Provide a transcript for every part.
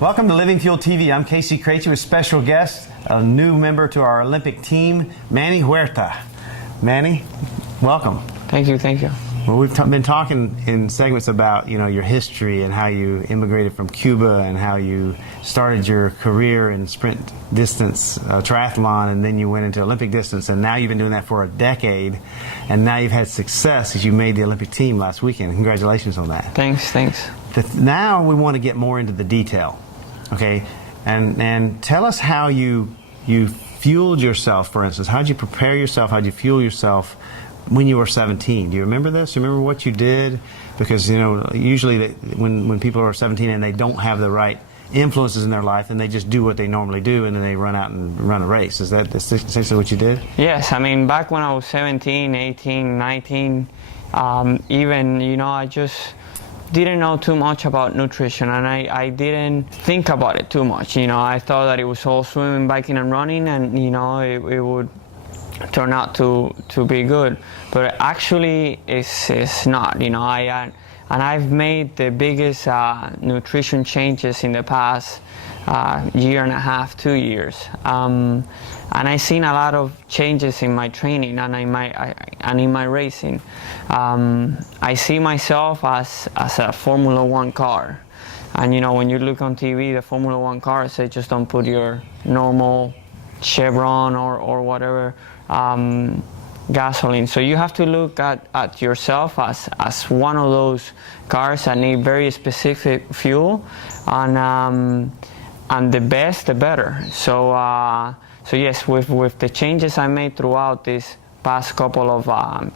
Welcome to Living Fuel TV. I'm Casey Krejci with special guest, a new member to our Olympic team, Manny Huerta. Manny, welcome. Thank you, thank you. Well, we've been talking in segments about, your history and how you immigrated from Cuba and how you started your career in sprint distance triathlon, and then you went into Olympic distance, and now you've been doing that for a decade, and now you've had success as you made the Olympic team last weekend. Congratulations on that. Thanks. Now we want to get more into the detail, okay? And tell us how you fueled yourself, for instance. How did you prepare yourself? How did you fuel yourself when you were 17? Do you remember this? Do you remember what you did? Because, usually when people are 17 and they don't have the right influences in their life, and they just do what they normally do, and then they run out and run a race. Is that essentially what you did? Yes, I mean, back when I was 17, 18, 19, even, I just didn't know too much about nutrition, and I didn't think about it too much. I thought that it was all swimming, biking, and running, and, it would turn out to be good, but actually it's not. And I've made the biggest nutrition changes in the past year and a half, 2 years, and I've seen a lot of changes in my training and in my racing. I see myself as a Formula One car, and when you look on TV, the Formula One cars, they just don't put your normal Chevron or whatever gasoline. So you have to look at yourself as one of those cars that need very specific fuel, and the best, the better. So yes, with the changes I made throughout this past couple of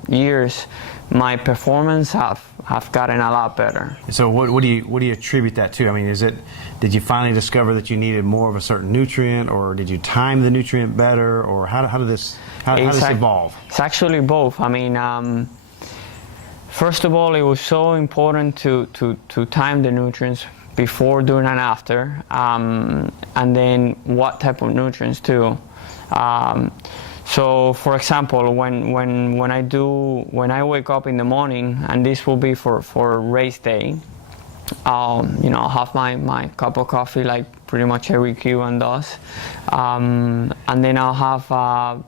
years, my performance have gotten a lot better. So what do you attribute that to? I mean, did you finally discover that you needed more of a certain nutrient, or did you time the nutrient better, or how did this evolve? It's actually both. I mean, first of all, it was so important to time the nutrients before, during, and after, and then what type of nutrients too. So, for example, when I wake up in the morning, and this will be for race day, I'll have my cup of coffee like pretty much every Cuban does, and then I'll have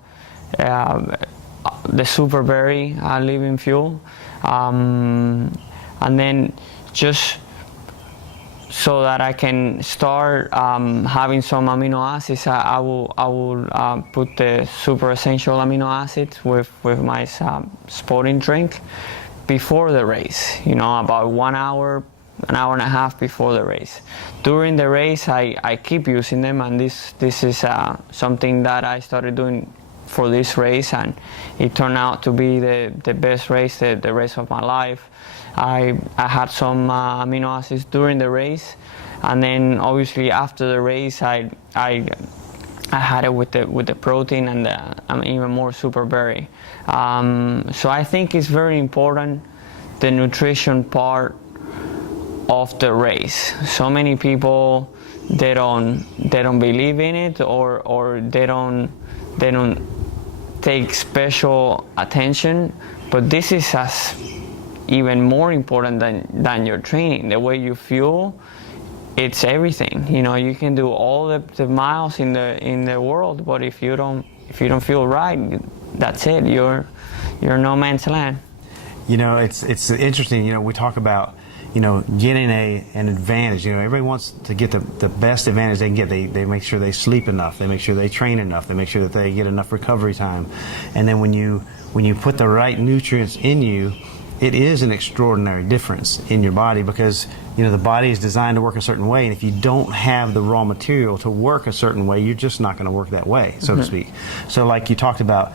the super berry living fuel, and then just so that I can start having some amino acids, I will put the super essential amino acids with my sporting drink before the race, about 1 hour, an hour and a half before the race. During the race, I keep using them, and this is something that I started doing for this race, and it turned out to be the best race, the race of my life. I had some amino acids during the race, and then obviously after the race, I had it with the protein and even more super berry. So I think it's very important, the nutrition part of the race. So many people, they don't believe in it, or they don't take special attention, but this is as even more important than your training. The way you fuel, it's everything. You can do all the miles in the world, but if you don't feel right, that's it. You're no man's land. It's interesting. We talk about getting an advantage. Everybody wants to get the best advantage they can get. They make sure they sleep enough. They make sure they train enough. They make sure that they get enough recovery time. And then when you put the right nutrients in you, it is an extraordinary difference in your body, because the body is designed to work a certain way, and if you don't have the raw material to work a certain way, you're just not going to work that way, so to speak. So like you talked about,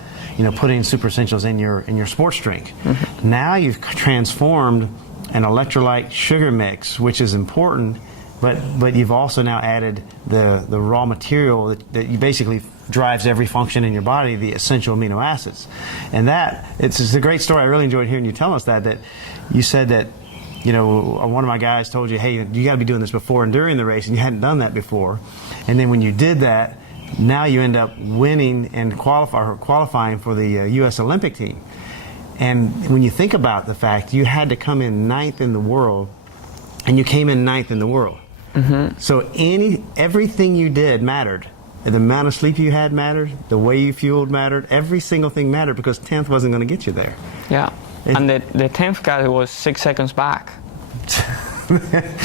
putting super essentials in your sports drink. Now you've transformed an electrolyte sugar mix, which is important, but you've also now added the raw material that you basically drives every function in your body, the essential amino acids. And it's a great story. I really enjoyed hearing you tell us that you said that, one of my guys told you, hey, you got to be doing this before and during the race, and you hadn't done that before. And then when you did that, now you end up winning and qualifying for the U.S. Olympic team. And when you think about the fact you had to come in 9th in the world, and you came in 9th in the world, So everything you did mattered. The amount of sleep you had mattered. The way you fueled mattered. Every single thing mattered because 10th wasn't going to get you there. Yeah. And the 10th guy was 6 seconds back.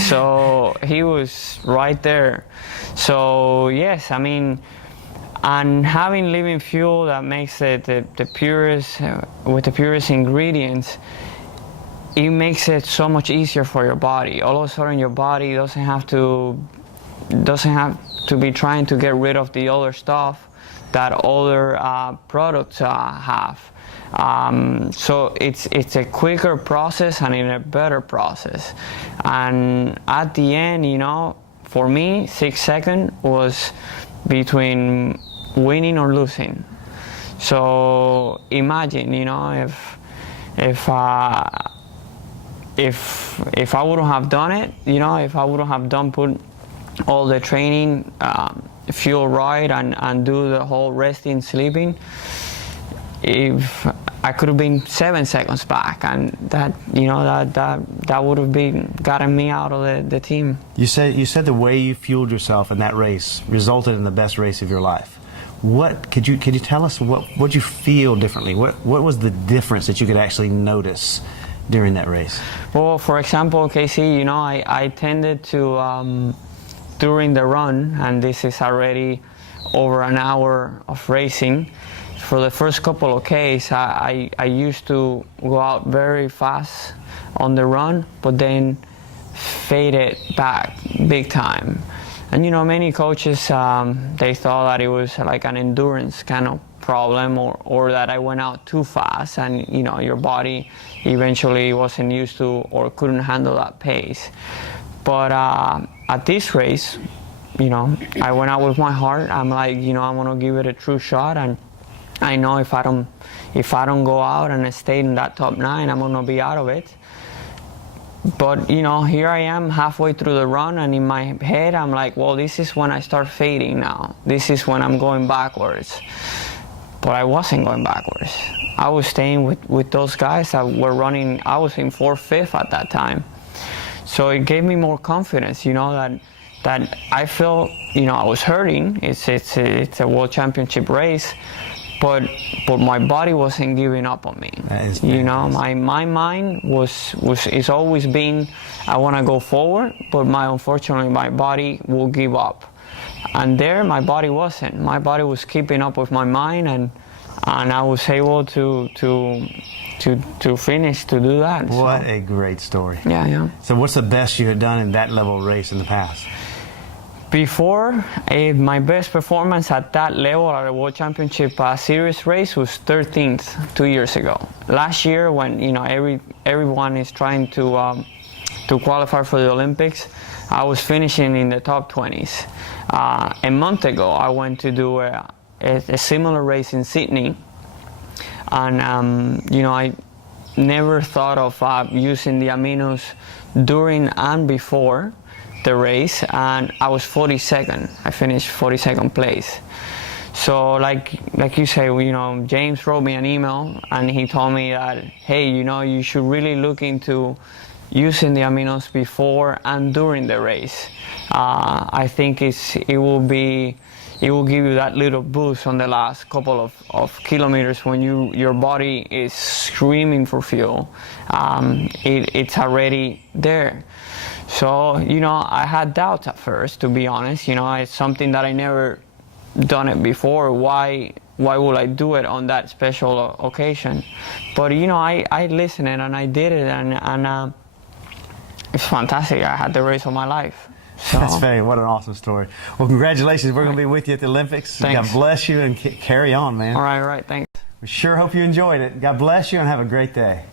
So he was right there. So yes, I mean, and having living fuel that makes it the purest, with the purest ingredients, it makes it so much easier for your body. All of a sudden your body doesn't have to be trying to get rid of the other stuff that other products have. So it's a quicker process and in a better process. And at the end, you know, for me, 6 seconds was between winning or losing. So imagine, you know, if I wouldn't have done it, you know, if I wouldn't have put all the training, fuel right, and do the whole resting, sleeping, if I could have been 7 seconds back, and that, you know, that would have gotten me out of the team. You said the way you fueled yourself in that race resulted in the best race of your life. What could you tell us? What you feel differently? What was the difference that you could actually notice during that race? Well, for example, Casey, you know, I tended to during the run, and this is already over an hour of racing. For the first couple of Ks, I used to go out very fast on the run, but then fade it back big time. And you know, many coaches, they thought that it was like an endurance kind of problem, or that I went out too fast, and you know, your body eventually wasn't used to or couldn't handle that pace. But at this race, you know, I went out with my heart. I'm like, you know, I want to give it a true shot, and I know if I don't go out and stay in that top 9, I'm gonna be out of it. But you know, here I am halfway through the run, and in my head I'm like, well, this is when I start fading now. This is when I'm going backwards. But I wasn't going backwards. I was staying with those guys that were running. I was in 4th, 5th at that time. So it gave me more confidence, you know, that I felt, you know, I was hurting. It's a world championship race, but my body wasn't giving up on me. You know, my mind is always been, I want to go forward, but unfortunately my body will give up. And there my body wasn't. My body was keeping up with my mind, and I was able to finish, to do that. What a great story. Yeah. So what's the best you had done in that level of race in the past? Before, my best performance at that level at a World Championship Series race was 13th 2 years ago. Last year, when you know everyone is trying to qualify for the Olympics, I was finishing in the top 20s. A month ago, I went to do a similar race in Sydney, and you know, I never thought of using the aminos during and before the race, and I was 42nd. I finished 42nd place. So like you say, you know, James wrote me an email, and he told me that, hey, you know, you should really look into using the aminos before and during the race. I think it will give you that little boost on the last couple of kilometers when your body is screaming for fuel. It's already there. So, you know, I had doubts at first, to be honest. You know, it's something that I never done it before. Why would I do it on that special occasion? But, you know, I listened and I did it, and it's fantastic. I had the race of my life. So. That's funny. What an awesome story. Well, congratulations. We're going to be with you at the Olympics. Thanks. God bless you, and carry on, man. All right, thanks. We sure hope you enjoyed it. God bless you, and have a great day.